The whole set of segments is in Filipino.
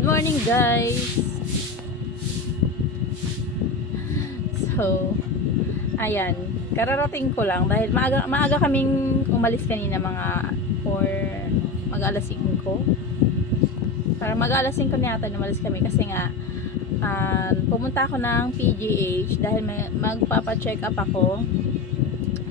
Good morning, guys. So, ayan, kararating ko lang dahil maaga kaming umalis kanina, mga mag-alas 5. Para mag-alas 5 na yata umalis kami kasi nga pumunta ako ng PGH dahil magpapa-check up ako.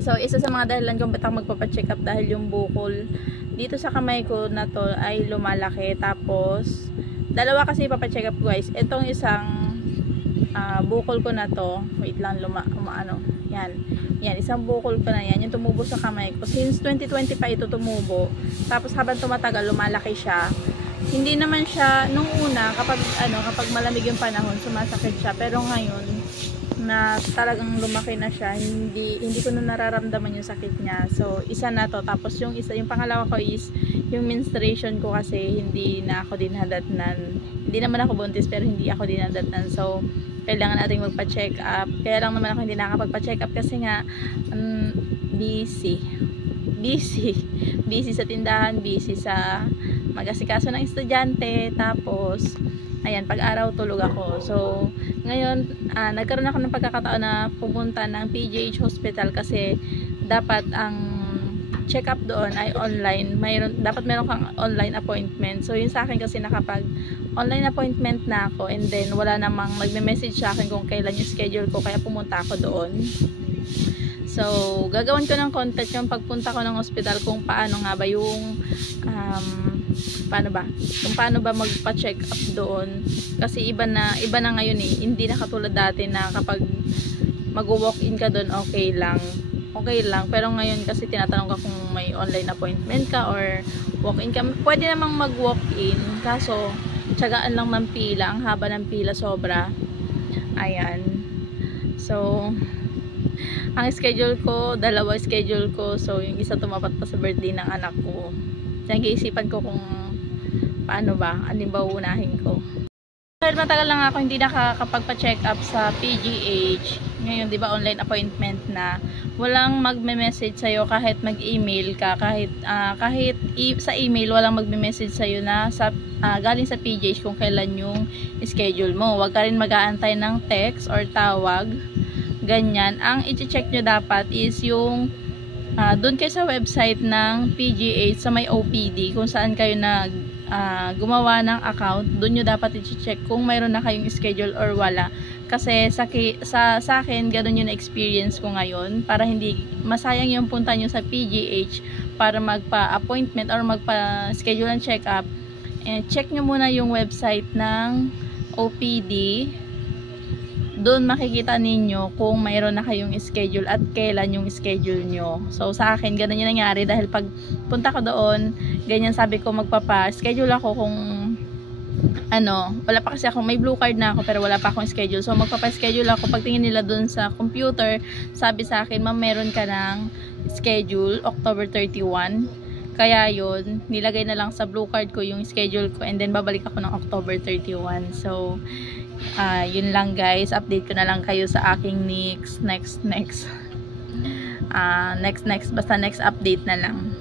So, isa sa mga dahilan kung ba't ako magpapa-check up dahil yung bukol dito sa kamay ko na to ay lumalaki. Tapos, dalawa kasi ipapa-check up, guys. Itong isang bukol ko na to, wait lang, yan, isang bukol ko na yan, yung tumubo sa kamay ko. Since 2020 pa ito tumubo. Tapos habang tumatagal, lumalaki siya. Hindi naman siya, nung una, kapag malamig yung panahon, sumasakit siya. Pero ngayon, na talagang lumaki na siya, hindi ko na nararamdaman yung sakit niya. So, isa na to. Tapos yung pangalawa ko is, yung menstruation ko kasi hindi na ako dinadatnan. Hindi naman ako buntis, pero hindi ako dinadatnan. So, kailangan nating magpa-check up. Kaya lang naman ako hindi nakakapagpa-check up kasi nga busy sa tindahan, busy sa mag-asikaso ng estudyante. Tapos ayan, pag-araw tulog ako. So ngayon nagkaroon ako ng pagkakataon na pumunta ng PGH Hospital kasi dapat ang check up doon ay online. Dapat meron kang online appointment. So yun sa akin kasi nakapag online appointment na ako, and then wala namang magme-message sa akin kung kailan yung schedule ko, kaya pumunta ako doon. So gagawin ko ng content yung pagpunta ko ng hospital kung paano nga ba yung paano ba magpa-check up doon, kasi iba na ngayon hindi na katulad dati na kapag mag-walk-in ka doon okay lang, pero ngayon kasi tinatanong ka kung may online appointment ka or walk-in ka. Pwede namang mag-walk-in, kaso tiyagaan lang ng pila, ang haba ng pila sobra. Ayan, so ang schedule ko, dalawa schedule ko. So yung isa tumapat pa sa birthday ng anak ko. Nag-iisipan ko kung paano ba, alin ba uunahin ko. Dahil matagal lang ako hindi nakakapagpa-check up sa PGH. Ngayon, di ba, online appointment na. Walang magme-message sa'yo kahit mag-email ka. Kahit sa email, walang magme-message sa'yo na galing sa PGH kung kailan yung schedule mo. Huwag ka rin mag-aantay ng text or tawag. Ganyan. Ang i-check nyo dapat is yung doon kayo sa website ng PGH sa may OPD, kung saan kayo gumawa ng account. Doon nyo dapat i-check kung mayroon na kayong schedule or wala. Kasi sa akin, ganun yung experience ko ngayon, para hindi masayang yung punta nyo sa PGH para magpa-appointment or magpa-schedule ng check-up. Check nyo muna yung website ng OPD. Doon makikita ninyo kung mayroon na kayong schedule at kailan yung schedule nyo. So sa akin, ganun yung nangyari, dahil pag punta ko doon, ganyan sabi ko, magpapa-schedule ako kung wala pa kasi ako, may blue card na ako pero wala pa akong schedule. So magpapa-schedule ako. Pagtingin nila doon sa computer, sabi sa akin, ma'am, meron ka ng schedule October 31. Kaya yun, nilagay na lang sa blue card ko yung schedule ko, and then babalik ako ng October 31. So yun lang, guys, update ko na lang kayo sa aking next basta next update na lang.